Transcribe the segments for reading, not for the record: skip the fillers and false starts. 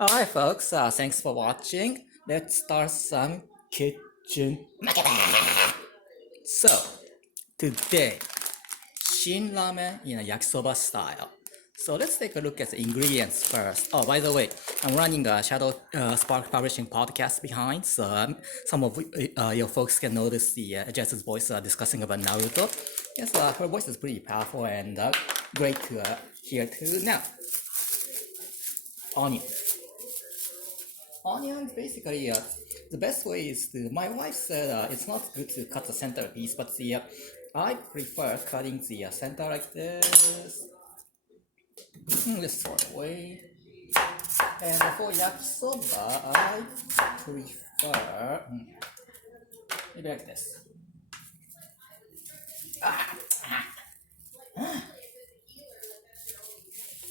Alright, folks, thanks for watching. Let's start some kitchen Macabre. So, today, Shin Ramen in a Yakisoba style. So let's take a look at the ingredients first. Oh, by the way, I'm running a Shadow Spark Publishing podcast behind, so some of your folks can notice the Jess's voice discussing about Naruto. Yes, her voice is pretty powerful and great to hear too. Now, onion. Onions, basically, the best way is to, my wife said it's not good to cut the center piece, but I prefer cutting the center like this. Let's throw it away. And for yakisoba, I prefer maybe like this.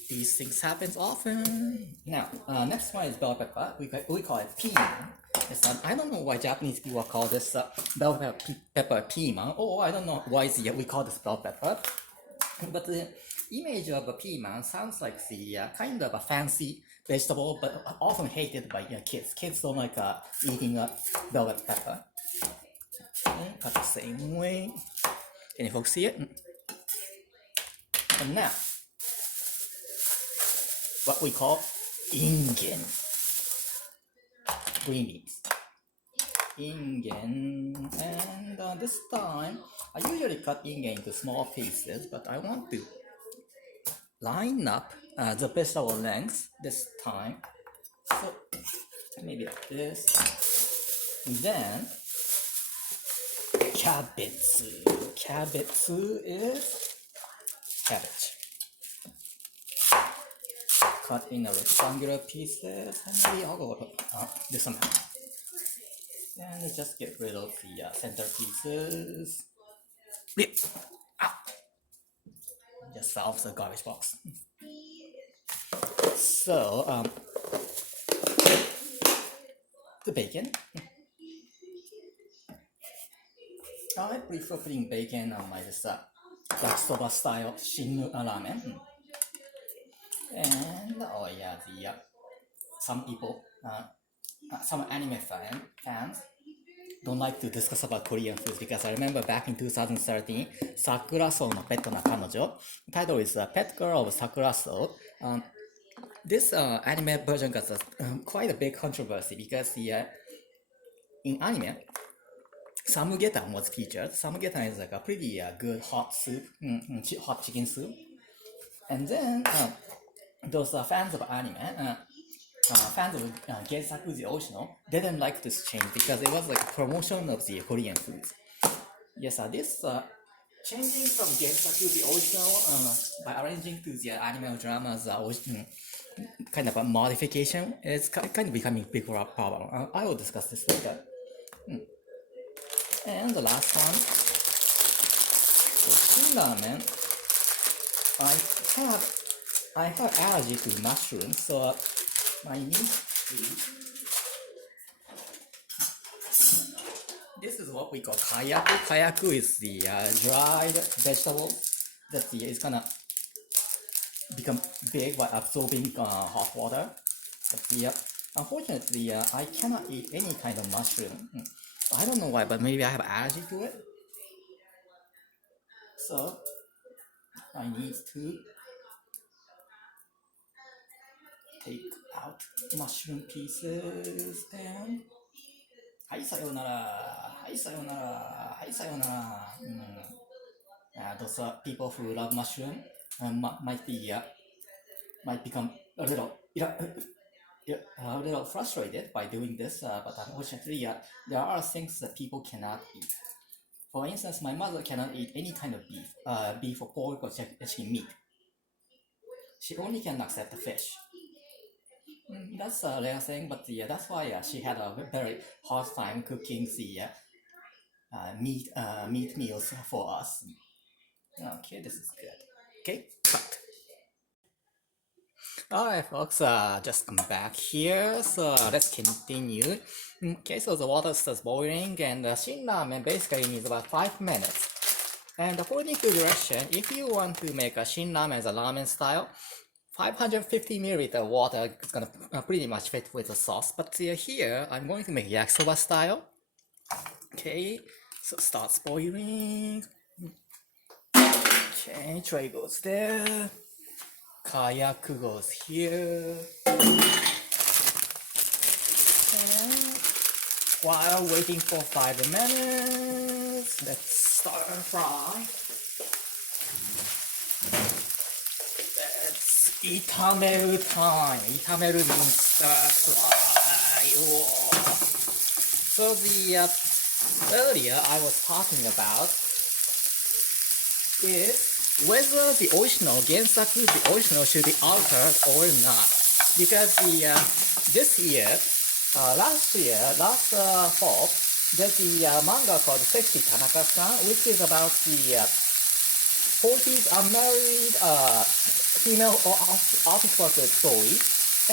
These things happen often. Now, next one is bell pepper. We call it peeman. I don't know why Japanese people call this bell pepper peeman. Oh, I don't know why we call this bell pepper. But the image of a peeman sounds like the kind of a fancy vegetable, but often hated by kids. Kids don't like eating bell pepper. Okay, cut the same way. Can you folks see it? And now, what we call ingen. Green beans. Ingen. And this time, I usually cut ingen into small pieces, but I want to line up the vegetable lengths this time. So maybe like this. And then cabbage. Cabbage is cabbage. Cut in a rectangular pieces, and maybe I'll go this amount. And just get rid of the center pieces. Just off the garbage box. So, the bacon. I prefer putting bacon on my yakisoba style Shin Ramen. And oh yeah, some people, some anime fans don't like to discuss about Korean foods because I remember back in 2013, Sakurasou no Pet na Kanojo. The title is Pet Girl of Sakurasou. This anime version got quite a big controversy because in anime, samgyetang was featured. Samgyetang is like a pretty good hot soup, hot chicken soup. And then those fans of anime, fans of Gensaku the Original, didn't like this change because it was like a promotion of the Korean foods. Yes, this changing from Gensaku the Original by arranging to the anime dramas kind of a modification is kind of becoming a big problem. I will discuss this later. And the last one, for Shin Ramen, I have allergy to mushrooms, so I need to. This is what we call kayaku. Kayaku is the dried vegetable that is gonna become big by absorbing hot water. But unfortunately, I cannot eat any kind of mushroom. I don't know why, but maybe I have allergy to it. So I need to take out mushroom pieces and はいさようならはいさようならはいさようならThose people who love mushroom might become a little frustrated by doing this, but unfortunately there are things that people cannot eat. For instance, my mother cannot eat any kind of beef or pork or chicken meat. She only can accept the fish. That's a rare thing, but that's why she had a very hard time cooking the meat meals for us. Okay, this is good. Okay, cut. Alright, folks, just come back here. So let's continue. Okay, so the water starts boiling, and Shin Ramen basically needs about 5 minutes. And according to direction, if you want to make a Shin Ramen as a ramen style, 550 milliliter water is gonna pretty much fit with the sauce. But here I'm going to make yakisoba style. Okay, so starts boiling. Okay, tray goes there. Kayaku goes here. And while waiting for 5 minutes, let's start fry. Let's itameru time. Itameru means stir fry. Whoa. So earlier I was talking about is whether the original gensaku, the original should be altered or not. Because this year, last fall, there's the manga called Sexy Tanaka-san, which is about the 40s unmarried female office worker story.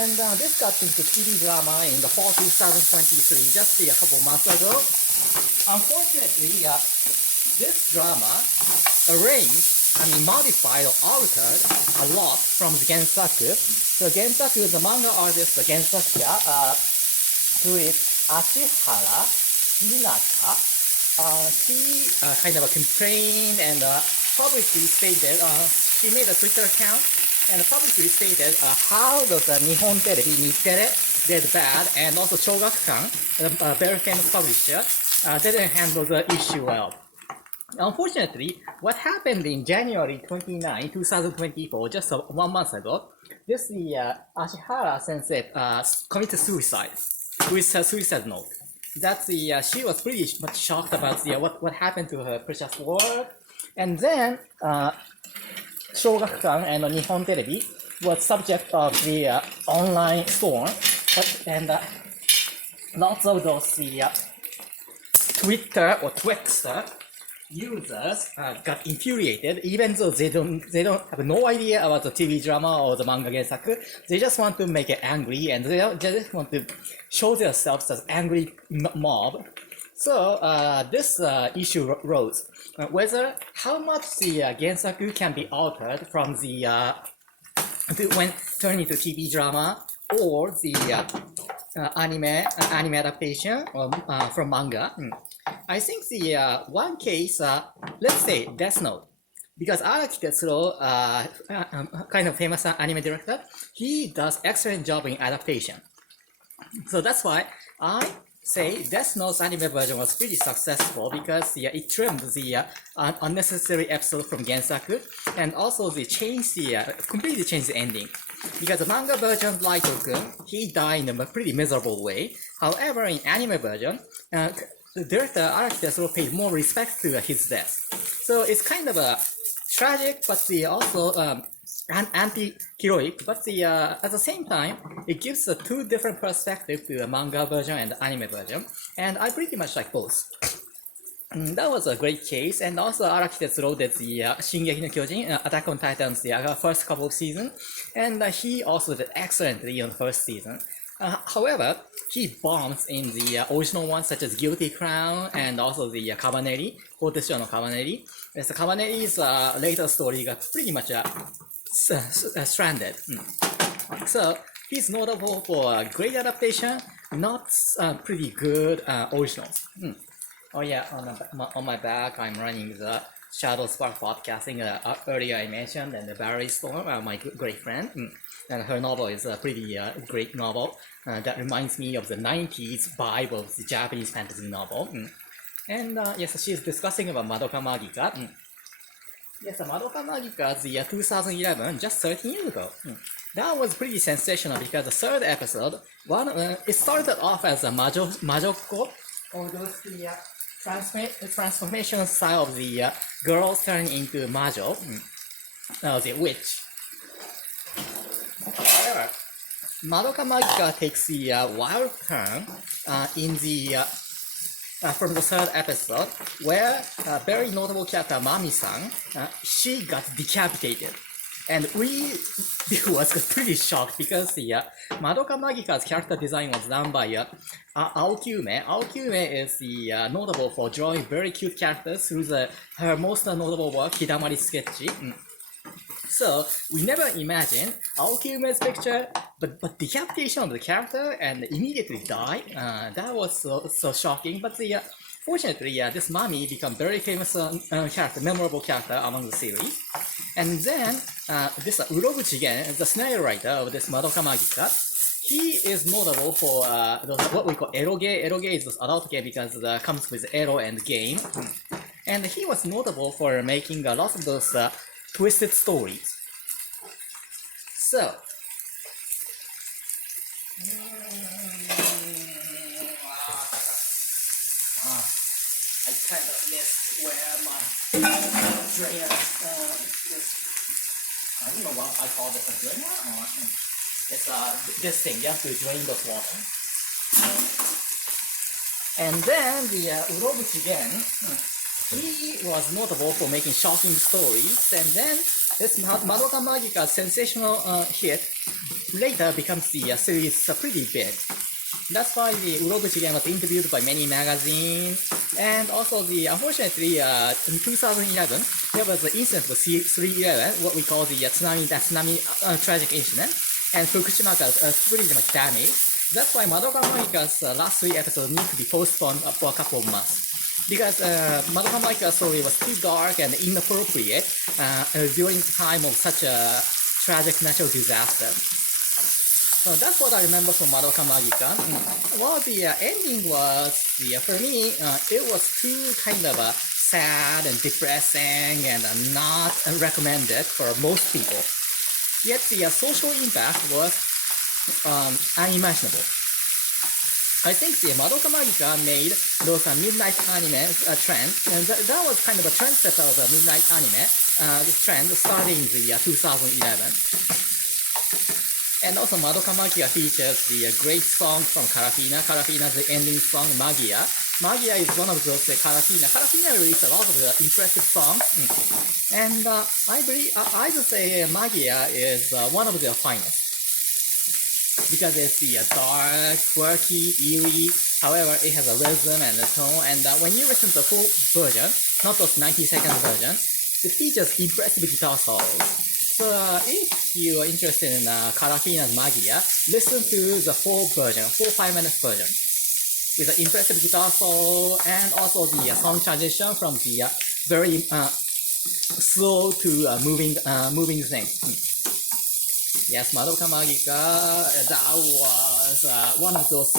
And this got into TV drama in the fall 2023, just a couple months ago. Unfortunately, this drama modified or altered a lot from the gensaku. So gensaku, the manga artist, the gensaku, who is Ashihara Hinako, she kind of complained and publicly stated, she made a Twitter account and publicly stated how does Nihon Terebi, Nitere, did bad, and also Shogakukan, a very famous publisher, didn't handle the issue well. Unfortunately, what happened in January 29, 2024, just 1 month ago, this Ashihara sensei committed suicide with her suicide note. That's she was pretty much shocked about what happened to her precious work, and then Shogakukan and Nihon Terebi was subject of the online storm, and lots of those Twitter or Twixter users got infuriated, even though they don't have no idea about the TV drama or the manga gensaku. They just want to make it angry, and they just want to show themselves as angry mob. So this issue rose whether how much the gensaku can be altered from the when turning into TV drama or the anime adaptation or from manga. I think the one case, let's say Death Note, because Araki Tetsurou, kind of famous anime director, he does excellent job in adaptation. So that's why I say Death Note's anime version was pretty successful because it trimmed the unnecessary episode from gensaku, and also they changed completely changed the ending. Because the manga version, Light-kun, he died in a pretty miserable way. However, in anime version, the director Araki Tetsurou paid more respect to his death. So it's kind of a tragic, but also anti-heroic. But at the same time, it gives two different perspectives to the manga version and the anime version. And I pretty much like both. That was a great case, and also Araki Tetsurou did the Shingeki no Kyojin, Attack on Titans, the first couple of seasons, and he also did excellently on the first season. However, he bombs in the original ones such as Guilty Crown and also the Cabaneri, Kotesho no Cabaneri. As the Cabaneri's later story got pretty much stranded. So he's notable for great adaptation, not pretty good originals. Oh yeah, on my back I'm running the Shadow Spark podcasting. Earlier I mentioned, and the Valerie Storm, my great friend. And her novel is a pretty great novel that reminds me of the 90s vibe of the Japanese fantasy novel. And yes, she's discussing about Madoka Magica. Yes, Madoka Magica, the 2011, just 13 years ago. That was pretty sensational because the third episode, it started off as a Majoko, or those the transformation style of the girls turning into Majo, the witch. However, Madoka Magica takes the wild turn in the from the third episode, where a very notable character Mami-san, she got decapitated, and we viewers got pretty shocked because the Madoka Magica's character design was done by Aokiume. Aokiume is the notable for drawing very cute characters through her most notable work, Hidamari Sketchy. So we never imagined Aokiume's picture, but decapitation of the character and immediately die. That was so shocking. But fortunately, this Mami become very famous character, memorable character among the series. And then this Urobuchi Gen, the scenario writer of this Madoka Magica, he is notable for what we call eroge. Eroge is this adult game because it comes with ero and game. And he was notable for making a lot of those twisted stories. So, I kind of missed where my drainer is. I don't know what I call this, a drainer? Or, it's this thing, you have to drain the water. And then the Urobuchi Gen, he was notable for making shocking stories, and then this Madoka Magica sensational hit later becomes the series pretty big. That's why the Urobuchi Gen was interviewed by many magazines, and also unfortunately in 2011 there was an incident with 311, what we call the tsunami tragic incident, and Fukushima got pretty much damaged. That's why Madoka Magica's last 3 episodes need to be postponed for a couple of months. Because Madoka Magica's story was too dark and inappropriate during the time of such a tragic natural disaster. So that's what I remember from Madoka Magica. Well, the ending was, for me, it was too kind of sad and depressing and not recommended for most people. Yet the social impact was unimaginable. I think the Madoka Magica made those midnight anime trend, and that was kind of a trendsetter of the midnight anime trend starting the 2011. And also Madoka Magica features the great song from Karafina. Karafina's the ending song, Magia. Magia is one of those Karafina. Karafina released a lot of impressive songs. And I would say Magia is one of their finest. Because it's the dark, quirky, eerie, however, it has a rhythm and a tone, and when you listen to the full version, not those 90-second version, it features impressive guitar solos. So if you are interested in Karafina's Magia, listen to the full version, full 5-minute version, with an impressive guitar solo, and also the song transition from the very slow to moving thing. Yes, Madoka Magica, that was one of those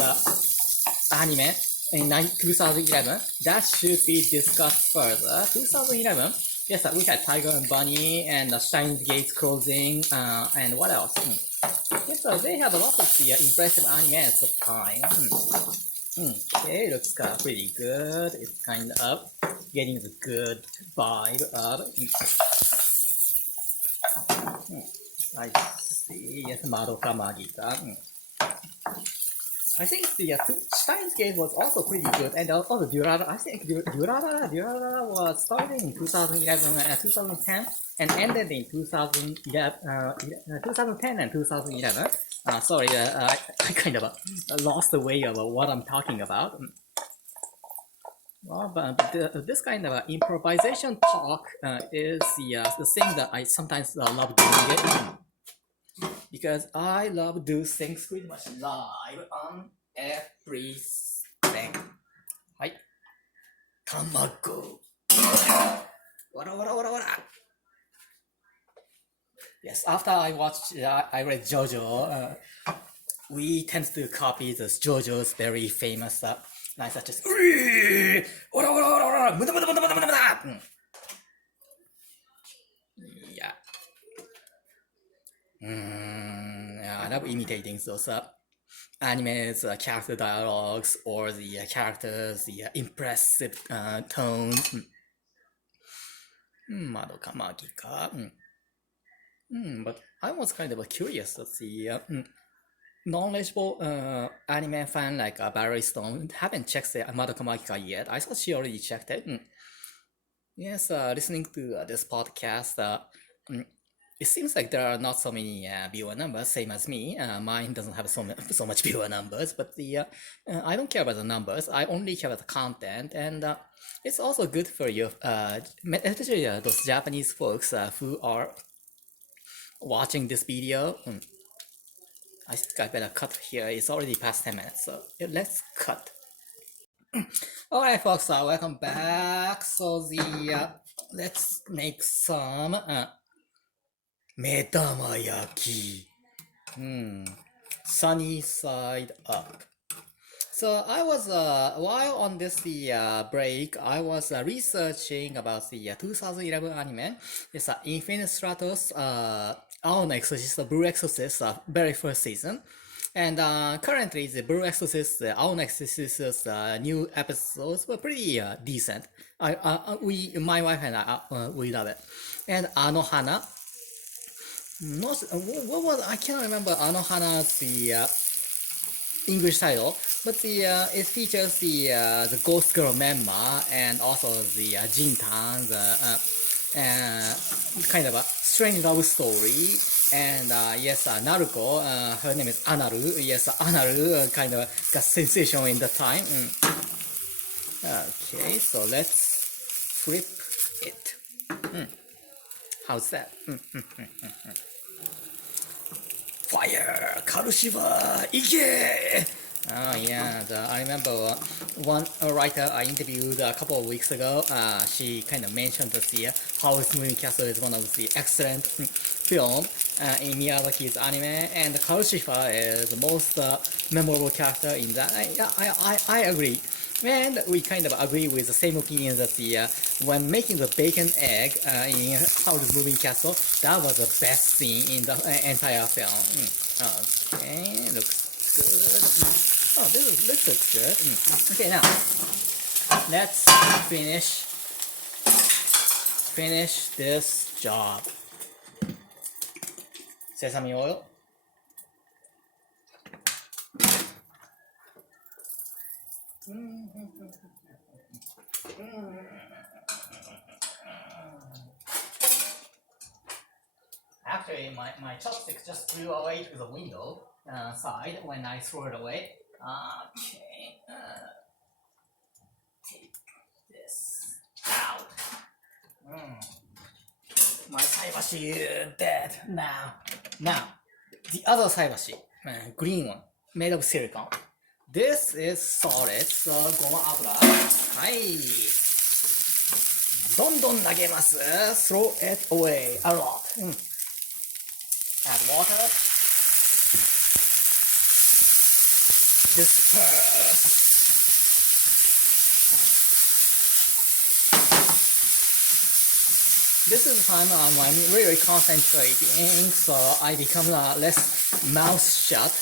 anime in 2011 that should be discussed further. 2011, yes, we had Tiger and Bunny and Steins Gate's Closing, and what else? Yes, so they had a lot of the impressive anime at the time. Okay, looks pretty good. It's kind of getting the good vibe of I see, yes, Madoka Magica. I think the Steins Gate was also pretty good, and also Durara. I think Durara was started in 2011 and 2010 and ended in 2010 and 2011. Sorry, I kind of lost the way of what I'm talking about. Well, but this kind of improvisation talk is the thing that I sometimes love doing it. Because I love doing things pretty much live on everything. Hi. Tamago. Wara. Yes, after I read JoJo, we tend to copy this JoJo's very famous lines such as yeah. I love imitating those anime's character dialogues or the characters, the impressive tones. Madoka Magica. But I was kind of curious to see knowledgeable anime fan like Valerie Storm haven't checked the Madoka Magica yet. I thought she already checked it. Yes, listening to this podcast, it seems like there are not so many viewer numbers, same as me. Mine doesn't have so much viewer numbers, but I don't care about the numbers. I only care about the content, and it's also good for you, especially those Japanese folks who are watching this video. I think I better cut here. It's already past 10 minutes, so let's cut. Alright, folks, welcome back. So let's make some metamayaki. Sunny side up. So I was while on this break, I was researching about the 2011 anime. It's Infinite Stratos Aon Exorcist, Blue Exorcist, very first season. And currently the Blue Exorcist, Aon Exorcist's new episodes were pretty decent. My wife and I, we love it. And Anohana, what was, I can't remember Anohana's English title, but it features the ghost girl member and also the Jintan, kind of a strange love story. And yes, Naruko, her name is Anaru. Yes, Anaru kind of got sensation in the time. Okay, so let's flip it. How's that? Fire! Karushiba! Ige! Oh yeah, I remember one writer I interviewed a couple of weeks ago. She kind of mentioned that the Howl's Moving Castle is one of the excellent film in Miyazaki's anime, and Karushiba is the most memorable character in that. I agree. And we kind of agree with the same opinion that when making the bacon egg in Howl's Moving Castle, that was the best scene in the entire film. Okay, looks good. Oh, this looks good. Okay, now let's finish this job. Sesame oil. Actually, my chopstick just flew away to the window side when I threw it away. Okay, take this out. My saibashi is dead now. Now, the other saibashi, green one, made of silicone. This is solid, so ごま油。はい。どんどん投げます。Throw it away a lot. Add water. Disperse. This is the time I'm really concentrating, so I become less mouth shut.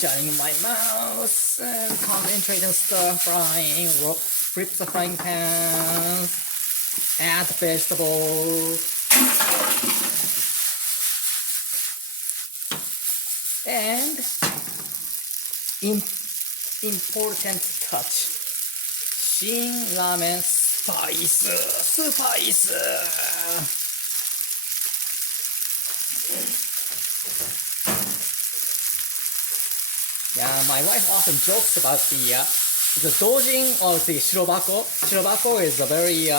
Shutting my mouth and concentrate on stir frying, flip the frying pan, add vegetables, and important touch, Shin Ramen spice. Yeah, my wife often jokes about the doujin of the Shirobako. Shirobako is a very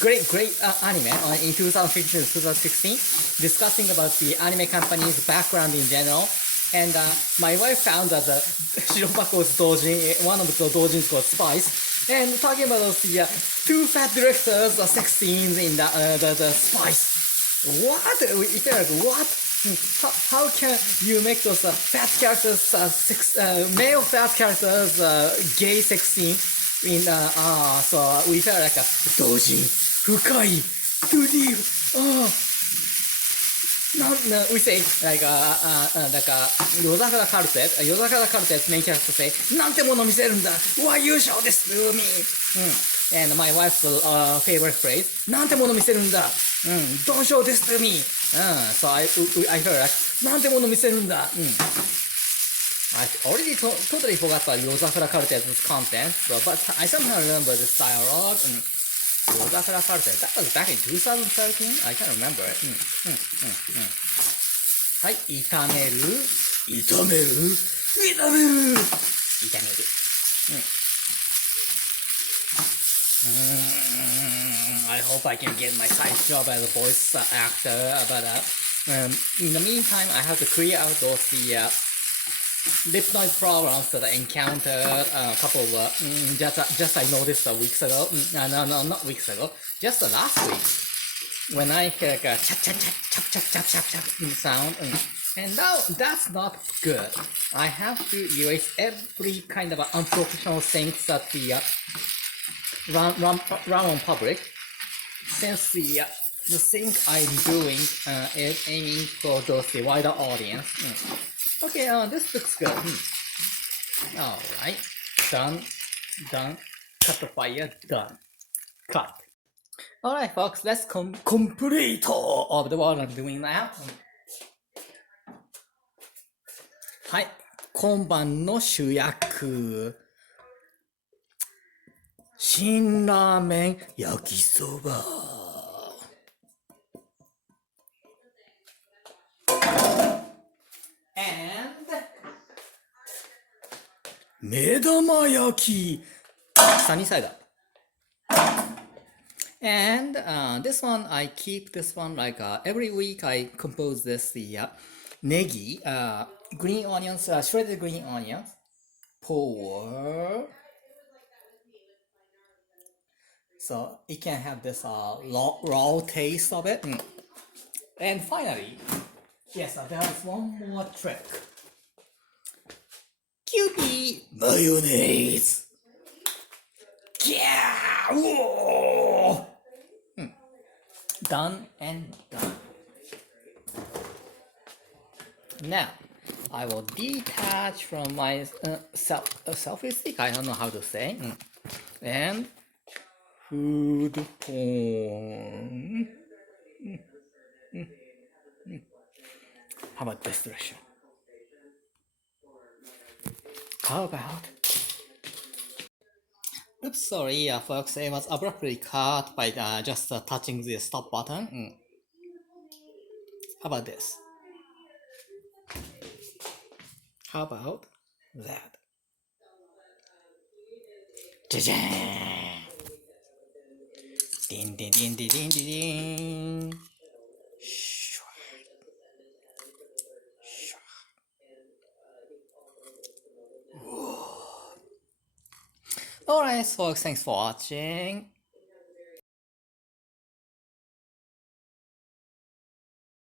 great anime in 2015 and 2016, discussing about the anime company's background in general. And my wife found that Shirobako's doujin, one of the doujins called Spice, and talking about the two fat directors, sex scenes in the Spice. What? We feel like, what? How can you make those fat characters, male fat characters, gay sex scene in so we felt like doujin, fukai, too deep. We say like Yozakura Quartet main character say なんてもの見せるんだ Why you show this to me? And my wife's favorite phrase なんてもの見せるんだ Don't show this to me. So I heard like なんてもの見せるんだ I already totally forgot about Yozakura Quartet's content, but I somehow remember this dialogue. Yozakura Quartet, that was back in 2013? I can't remember it. はい、炒める。I hope hope I can get my side job as a voice actor. But in the meantime, I have to clear out those lip noise problems that I encountered a couple of just I noticed weeks ago. No, not weeks ago. Just last week when I hear like a chap chap chap chap chap chap chap chap sound. And now that's not good. I have to erase every kind of unprofessional things that the run on public, since the thing I'm doing is aiming for the wider audience. Okay, this looks good. All right, done. Cut the fire, done. Cut. All right, folks, let's complete of the what I'm doing now. はい、今晩の主役、辛ラーメン焼きそば。目玉焼き。sunny side up. And this one, I keep this one like every week I compose this negi, green onions, shredded green onions, pour. So it can have this raw taste of it. And finally, yes, there is one more trick. Kewpie mayonnaise. Yeah! Whoa! Done and done. Now, I will detach from my selfie stick. I don't know how to say. And food porn. How about this direction? How about? Oops, sorry, folks. It was abruptly cut by just touching the stop button. How about this? How about that? Jajan! Ding ding ding ding ding ding. Alright, folks, thanks for watching.